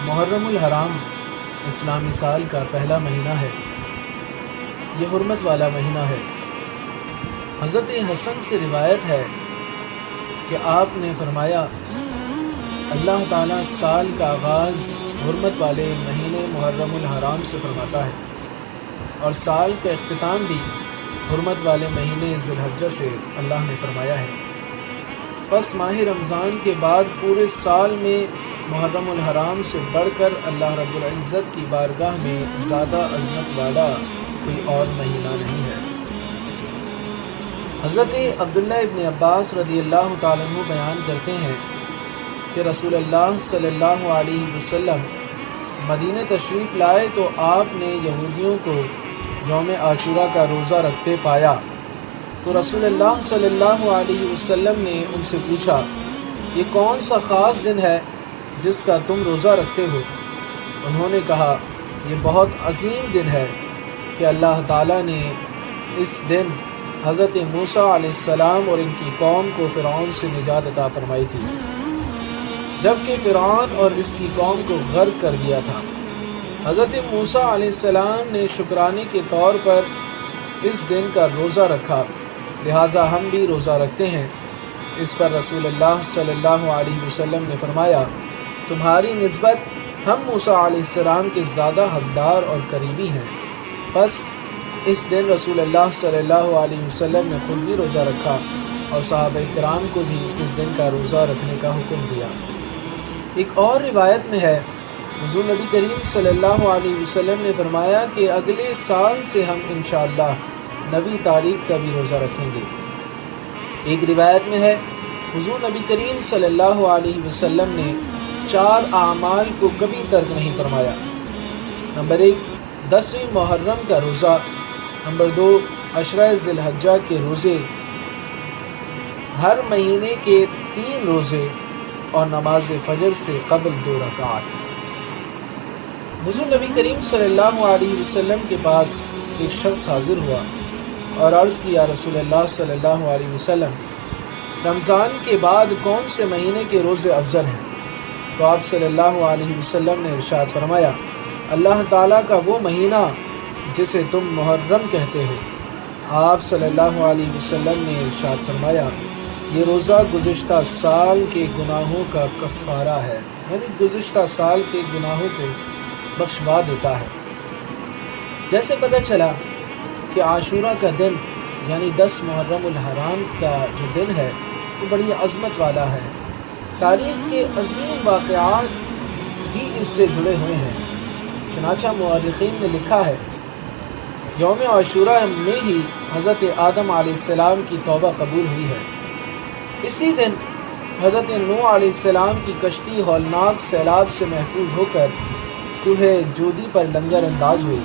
محرم الحرام اسلامی سال کا پہلا مہینہ ہے۔ یہ حرمت والا مہینہ ہے۔ حضرت حسن سے روایت ہے کہ آپ نے فرمایا، اللہ تعالیٰ سال کا آغاز حرمت والے مہینے محرم الحرام سے فرماتا ہے، اور سال کا اختتام بھی حرمت والے مہینے ذی الحجہ سے اللہ نے فرمایا ہے۔ پس ماہ رمضان کے بعد پورے سال میں محرم الحرام سے بڑھ کر اللہ رب العزت کی بارگاہ میں زیادہ عظمت والا کوئی اور مہینہ نہیں ہے۔ حضرت عبداللہ ابن عباس رضی اللہ تعالیٰ عنہ بیان کرتے ہیں کہ رسول اللہ صلی اللہ علیہ وسلم مدینہ تشریف لائے تو آپ نے یہودیوں کو یوم عاشورہ کا روزہ رکھتے پایا، تو رسول اللہ صلی اللہ علیہ وسلم نے ان سے پوچھا، یہ کون سا خاص دن ہے جس کا تم روزہ رکھتے ہو؟ انہوں نے کہا، یہ بہت عظیم دن ہے کہ اللہ تعالیٰ نے اس دن حضرت موسیٰ علیہ السلام اور ان کی قوم کو فرعون سے نجات عطا فرمائی تھی، جبکہ فرعون اور اس کی قوم کو غرق کر دیا تھا۔ حضرت موسیٰ علیہ السلام نے شکرانے کے طور پر اس دن کا روزہ رکھا، لہٰذا ہم بھی روزہ رکھتے ہیں۔ اس پر رسول اللہ صلی اللہ علیہ وسلم نے فرمایا، تمہاری نسبت ہم موسیٰ علیہ السلام کے زیادہ حقدار اور قریبی ہیں۔ بس اس دن رسول اللہ صلی اللہ علیہ وسلم نے خود بھی روزہ رکھا اور صحابہ کرام کو بھی اس دن کا روزہ رکھنے کا حکم دیا۔ ایک اور روایت میں ہے، حضور نبی کریم صلی اللہ علیہ وسلم نے فرمایا کہ اگلے سال سے ہم انشاءاللہ 9 تاریخ کا بھی روزہ رکھیں گے۔ ایک روایت میں ہے، حضور نبی کریم صلی اللہ علیہ وسلم نے 4 اعمال کو کبھی ترک نہیں فرمایا۔ نمبر 1، 10ویں محرم کا روزہ۔ نمبر 2، عشرہ ذی الحجہ کے روزے، ہر مہینے کے 3 روزے، اور نماز فجر سے قبل 2 رکعات۔ حضور نبی کریم صلی اللہ علیہ وسلم کے پاس ایک شخص حاضر ہوا اور عرض کیا، رسول اللہ صلی اللہ علیہ وسلم، رمضان کے بعد کون سے مہینے کے روزے افضل ہیں؟ تو آپ صلی اللہ علیہ وسلم نے ارشاد فرمایا، اللہ تعالیٰ کا وہ مہینہ جسے تم محرم کہتے ہو۔ آپ صلی اللہ علیہ وسلم نے ارشاد فرمایا، یہ روزہ گزشتہ سال کے گناہوں کا کفارہ ہے، یعنی گزشتہ سال کے گناہوں کو بخشوا دیتا ہے۔ جیسے پتہ چلا کہ عاشورہ کا دن یعنی 10 محرم الحرام کا جو دن ہے وہ بڑی عظمت والا ہے۔ تاریخ کے عظیم واقعات بھی اس سے جڑے ہوئے ہیں۔ چنانچہ مورخین نے لکھا ہے، یوم عاشورہ میں ہی حضرت آدم علیہ السلام کی توبہ قبول ہوئی ہے۔ اسی دن حضرت نوح علیہ السلام کی کشتی ہولناک سیلاب سے محفوظ ہو کر کوہ جودی پر لنگر انداز ہوئی۔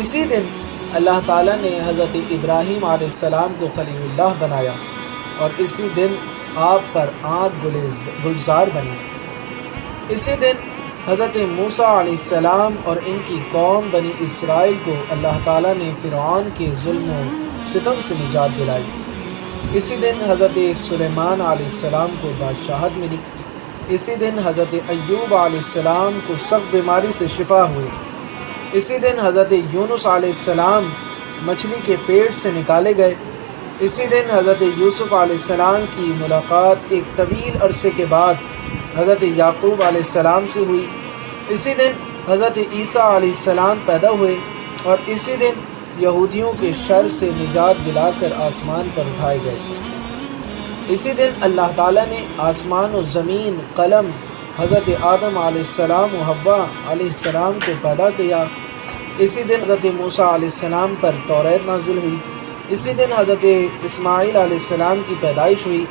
اسی دن اللہ تعالیٰ نے حضرت ابراہیم علیہ السلام کو خلیل اللہ بنایا، اور اسی دن آپ پر آگ گلزار بنی۔ اسی دن حضرت موسیٰ علیہ السلام اور ان کی قوم بنی اسرائیل کو اللہ تعالیٰ نے فرعون کے ظلم و ستم سے نجات دلائی۔ اسی دن حضرت سلیمان علیہ السلام کو بادشاہت ملی۔ اسی دن حضرت ایوب علیہ السلام کو سخت بیماری سے شفا ہوئی۔ اسی دن حضرت یونس علیہ السلام مچھلی کے پیٹ سے نکالے گئے۔ اسی دن حضرت یوسف علیہ السلام کی ملاقات ایک طویل عرصے کے بعد حضرت یعقوب علیہ السلام سے ہوئی۔ اسی دن حضرت عیسیٰ علیہ السلام پیدا ہوئے، اور اسی دن یہودیوں کے شر سے نجات دلا کر آسمان پر اٹھائے گئے۔ اسی دن اللہ تعالیٰ نے آسمان و زمین، قلم، حضرت آدم علیہ السلام و حوا علیہ السلام کو پیدا کیا۔ اسی دن حضرت موسیٰ علیہ السلام پر توریت نازل ہوئی۔ اسی دن حضرت اسماعیل علیہ السلام کی پیدائش ہوئی۔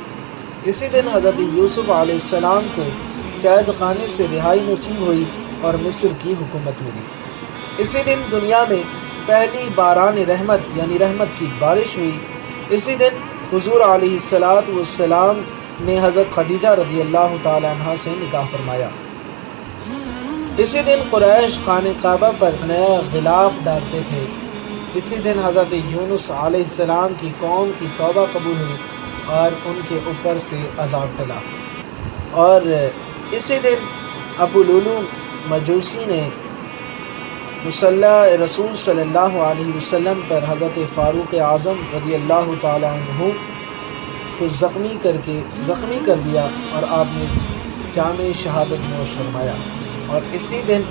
اسی دن حضرت یوسف علیہ السلام کو قید خانے سے رہائی نصیب ہوئی اور مصر کی حکومت ملی۔ اسی دن دنیا میں پہلی باران رحمت یعنی رحمت کی بارش ہوئی۔ اسی دن حضور علیہ السلام نے حضرت خدیجہ رضی اللہ تعالی عنہ سے نکاح فرمایا۔ اسی دن قریش خانہ کعبہ پر نیا غلاف ڈالتے تھے۔ اسی دن حضرت یونس علیہ السلام کی قوم کی توبہ قبول ہوئی اور ان کے اوپر سے عذاب ٹلا۔ اور اسی دن ابو لولو مجوسی نے مصلی رسول صلی اللہ علیہ وسلم پر حضرت فاروق اعظم رضی اللہ تعالی عنہ کو زخمی کر دیا اور آپ نے جامع شہادت نوش فرمایا، اور اسی دن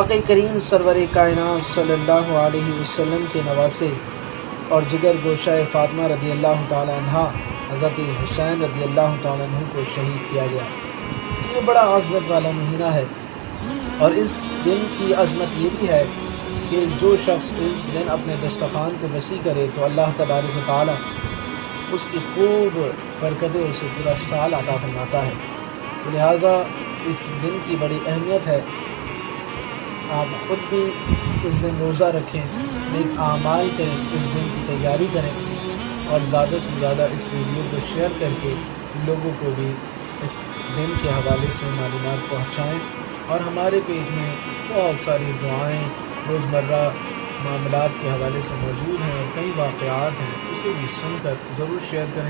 آقا کریم سرور کائنات صلی اللہ علیہ وسلم کے نواسے اور جگر گوشہ فاطمہ رضی اللہ تعالی عنہ حضرت حسین رضی اللہ تعالی عنہ کو شہید کیا گیا۔ یہ بڑا عظمت والا مہینہ ہے، اور اس دن کی عظمت یہ بھی ہے کہ جو شخص اس دن اپنے دسترخوان کو وسیع کرے تو اللہ تبارک و تعالی اس کی خوب برکتیں اسے پورا سال عطا فرماتا ہے۔ تو لہٰذا اس دن کی بڑی اہمیت ہے۔ آپ خود بھی اس دن روزہ رکھیں، نیک اعمال کریں، اس دن کی تیاری کریں، اور زیادہ سے زیادہ اس ویڈیو کو شیئر کر کے لوگوں کو بھی اس دن کے حوالے سے معلومات پہنچائیں، اور ہمارے پیج میں بہت ساری دعائیں روزمرہ معاملات کے حوالے سے موجود ہیں، اور کئی واقعات ہیں، اسے بھی سن کر ضرور شیئر کریں۔